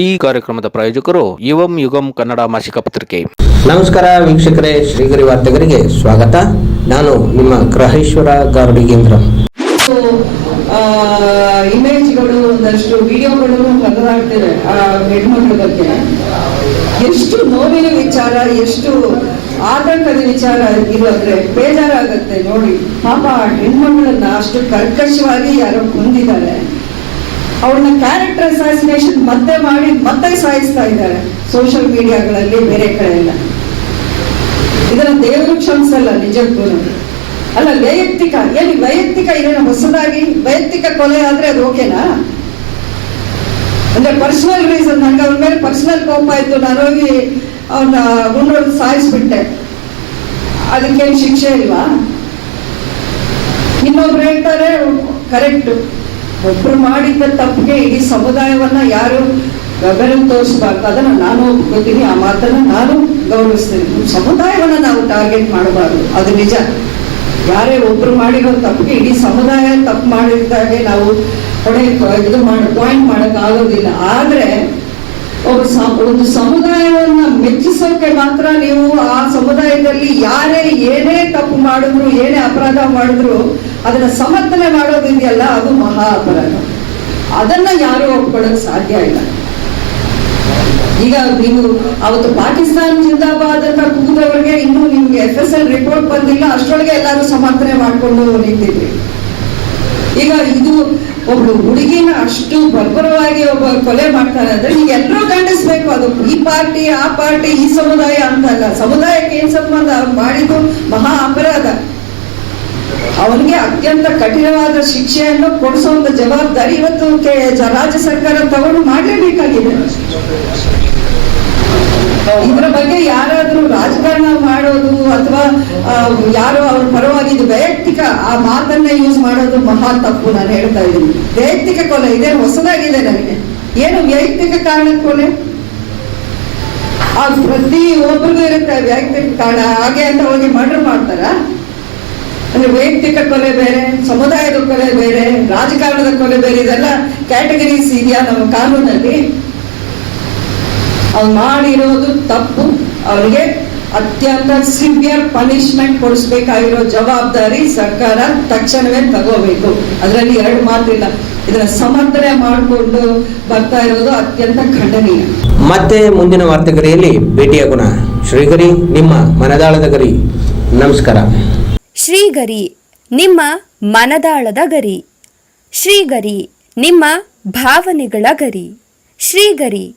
ಈ ಕಾರ್ಯಕ್ರಮದ ಪ್ರಾಯೋಜಕರು ಯುವಂ ಯುಗಂ ಕನ್ನಡ ಮಾಸಿಕ ಪತ್ರಿಕೆ. ನಮಸ್ಕಾರ ವೀಕ್ಷಕರೇ ಶ್ರೀಗರಿ ವಾರ್ತೆಗರಿಗೆ ಸ್ವಾಗತ. ನಾನು ನಿಮ್ಮ ಗ್ರಹೇಶ್ವರ ಗಾರ್ಡಿಗೇಂದ್ರ ಇಮೇಜ್ಗಳು ಒಂದಷ್ಟು ವಿಡಿಯೋಗಳು ಆ ಹೆಣ್ಮಕ್ಳ ಬಗ್ಗೆ. ಎಷ್ಟು ನೋವಿನ ವಿಚಾರ ಎಷ್ಟು ಆತಂಕದ ವಿಚಾರ ಇರೋದ್ರೆ ಬೇಜಾರಾಗತ್ತೆ ನೋಡಿ. ಪಾಪ ಆ ಹೆಣ್ಮಕ್ಳನ್ನ ಅಷ್ಟು ಕರ್ಕಶವಾಗಿ ಯಾರೋ ಕೊಂದಿದ್ದಾರೆ ಅವ್ರನ್ನ ಕ್ಯಾರೆಕ್ಟರ್ ಅಸಾಸಿನೇಷನ್ ಮತ್ತೆ ಮಾಡಿ ಮತ್ತೆ ಸಾಯಿಸ್ತಾ ಇದ್ದಾರೆ. ಸೋಷಿಯಲ್ ಮೀಡಿಯಾಗಳಲ್ಲಿ ಬೇರೆ ಕಡೆ ಎಲ್ಲ ಇದನ್ನ ದೇವರು ಕ್ಷಮಿಸಲ್ಲ ನಿಜಕ್ಕೂ ಅಲ್ಲ, ವೈಯಕ್ತಿಕ ಏನು ವೈಯಕ್ತಿಕ ಇದೇನು ಹೊಸದಾಗಿ, ವೈಯಕ್ತಿಕ ಕೊಲೆ ಆದ್ರೆ ಅದು ಓಕೆನಾ? ಅಂದ್ರೆ ಪರ್ಸನಲ್ ರೀಸನ್ ನಂಗೆ ಅವ್ರ ಮೇಲೆ ಪರ್ಸನಲ್ ಕೋಪ ಇತ್ತು ನಾನು ಹೋಗಿ ಅವನ್ನ ಗುಂಡೋದು ಸಾಯಿಸ್ಬಿಟ್ಟೆ. ಅದಕ್ಕೇನು ಶಿಕ್ಷೆ ಇಲ್ವಾ? ಇನ್ನೊಬ್ರು ಹೇಳ್ತಾರೆ ಕರೆಕ್ಟ್ ಒಬ್ರು ಮಾಡಿದ್ದ ತಪ್ಪಿಗೆ ಇಡೀ ಸಮುದಾಯವನ್ನ ಯಾರು ಗಗನ ತೋರಿಸಬಾರ್ದು, ಅದನ್ನ ನಾನು ಒಪ್ಕೋತೀನಿ, ಆ ಮಾತನ್ನ ನಾನು ಗೌರವಿಸ್ತೀನಿ. ಸಮುದಾಯವನ್ನ ನಾವು ಟಾರ್ಗೆಟ್ ಮಾಡಬಾರ್ದು, ಅದು ನಿಜ. ಯಾರೇ ಒಬ್ರು ಮಾಡಿರೋ ತಪ್ಪಿಗೆ ಇಡೀ ಸಮುದಾಯ ತಪ್ಪು ಮಾಡಿದ್ದಾಗೆ ನಾವು ಹೊಡೆ ಇದು ಮಾಡಿ ಪಾಯಿಂಟ್ ಮಾಡಕ್ ಆಗೋದಿಲ್ಲ. ಆದ್ರೆ ಒಬ್ಬ ಒಂದು ಸಮುದಾಯವನ್ನ ಮೆಚ್ಚಿಸೋಕೆ ಮಾತ್ರ ನೀವು ಆ ಸಮುದಾಯದಲ್ಲಿ ಯಾರೇ ಏನೇ ತಪ್ಪು ಮಾಡಿದ್ರು, ಏನೇ ಅಪರಾಧ ಮಾಡಿದ್ರು, ಅದನ್ನ ಸಮರ್ಥನೆ ಮಾಡೋದಿದೆಯಲ್ಲ, ಅದು ಮಹಾ ಅಪರಾಧ. ಅದನ್ನ ಯಾರು ಒಪ್ಕೊಳ್ಳೋಕೆ ಸಾಧ್ಯ ಇಲ್ಲ. ಈಗ ನೀವು ಅವತ್ತು ಪಾಕಿಸ್ತಾನ ಜಿಂದಾಬಾದ್ ಅಂತ ಕೂಗಿದವರಿಗೆ ಇನ್ನೂ ನಿಮ್ಗೆ ಎಫ್ ಎಸ್ ಎಲ್ ರಿಪೋರ್ಟ್ ಬಂದಿಲ್ಲ, ಅಷ್ಟರೊಳಗೆ ಎಲ್ಲರೂ ಸಮರ್ಥನೆ ಮಾಡ್ಕೊಂಡು ನಿಂತಿದ್ರಿ. ಈಗ ಇದು ಒಬ್ಳು ಹುಡುಗಿನ ಅಷ್ಟು ಬರ್ಬರವಾಗಿ ಒಬ್ಬ ಕೊಲೆ ಮಾಡ್ತಾರೆ ಅಂದ್ರೆ ನೀವು ಎಲ್ಲರೂ ಖಂಡಿಸ್ಬೇಕು ಅದು. ಈ ಪಾರ್ಟಿ, ಆ ಪಾರ್ಟಿ, ಈ ಸಮುದಾಯ ಅಂತಲ್ಲ ಸಮುದಾಯಕ್ಕೆ ಏನ್ ಸಂಬಂಧ? ಮಾಡಿದ್ದು ಮಹಾ ಅಪರಾಧ. ಅವನಿಗೆ ಅತ್ಯಂತ ಕಠಿಣವಾದ ಶಿಕ್ಷೆಯನ್ನು ಕೊಡಿಸುವಂತ ಜವಾಬ್ದಾರಿ ಇವತ್ತು ರಾಜ್ಯ ಸರ್ಕಾರ ತಗೊಂಡು ಮಾಡಲೇಬೇಕಾಗಿದೆ. ಇದ್ರ ಬಗ್ಗೆ ಯಾರಾದ್ರೂ ರಾಜಕಾರಣ ಮಾಡೋದು ಅಥವಾ ಯಾರು ಅವ್ರ ಪರವಾಗಿ ಇದು ವೈಯಕ್ತಿಕ, ಆ ಮಾತನ್ನ ಯೂಸ್ ಮಾಡೋದು ಮಹಾ ತಪ್ಪು ನಾನು ಹೇಳ್ತಾ ಇದ್ದೀನಿ. ವೈಯಕ್ತಿಕ ಕೊಲೆ ಇದೇ ಹೊಸದಾಗಿದೆ ನನಗೆ? ಏನು ವೈಯಕ್ತಿಕ ಕಾರಣಕ್ಕೆ ಕೊಲೆ? ಆ, ಪ್ರತಿ ಒಬ್ಬರಿಗೂ ಇರುತ್ತೆ ವೈಯಕ್ತಿಕ ಕಾರಣ. ಹಾಗೆ ಅಂತ ಹೋಗಿ ಮರ್ಡರ್ ಮಾಡ್ತಾರ? ಅಂದ್ರೆ ವೈಯಕ್ತಿಕ ಕೊಲೆ ಬೇರೆ, ಸಮುದಾಯದ ಕೊಲೆ ಬೇರೆ, ರಾಜಕಾರಣದ ಕೊಲೆ ಬೇರೆ, ಇದೆಲ್ಲ ಕ್ಯಾಟಗರೀಸ್ ಇದೆಯಾ ನಮ್ಮ ಕಾನೂನಲ್ಲಿ? ಅವ್ನು ಮಾಡಿರೋದು ತಪ್ಪು. ಅವ್ರಿಗೆ ಅತ್ಯಂತ ಸಿವಿಯರ್ ಪನಿಷ್ಮೆಂಟ್ ಕೊಡಿಸ್ಬೇಕಾಗಿರೋ ಜವಾಬ್ದಾರಿ ಸರ್ಕಾರ ತಕ್ಷಣವೇ ತಗೋಬೇಕು. ಅದರಲ್ಲಿ ಎರಡು ಮಾತಿಲ್ಲ. ಇದನ್ನ ಸಮರ್ಥನೆ ಮಾಡಿಕೊಂಡು ಬರ್ತಾ ಇರೋದು ಅತ್ಯಂತ ಖಂಡನೀಯ. ಮತ್ತೆ ಮುಂದಿನ ವಾರ್ತೆಗರಿಯಲ್ಲಿ ಭೇಟಿಯಾಗೋಣ. ಶ್ರೀಗರಿ ನಿಮ್ಮ ಮನದಾಳದ ಗರಿ. ನಮಸ್ಕಾರ. ಶ್ರೀಗರಿ ನಿಮ್ಮ ಮನದಾಳದ ಗರಿ. ಶ್ರೀಗರಿ ನಿಮ್ಮ ಭಾವನೆಗಳ ಗರಿ. ಶ್ರೀಗರಿ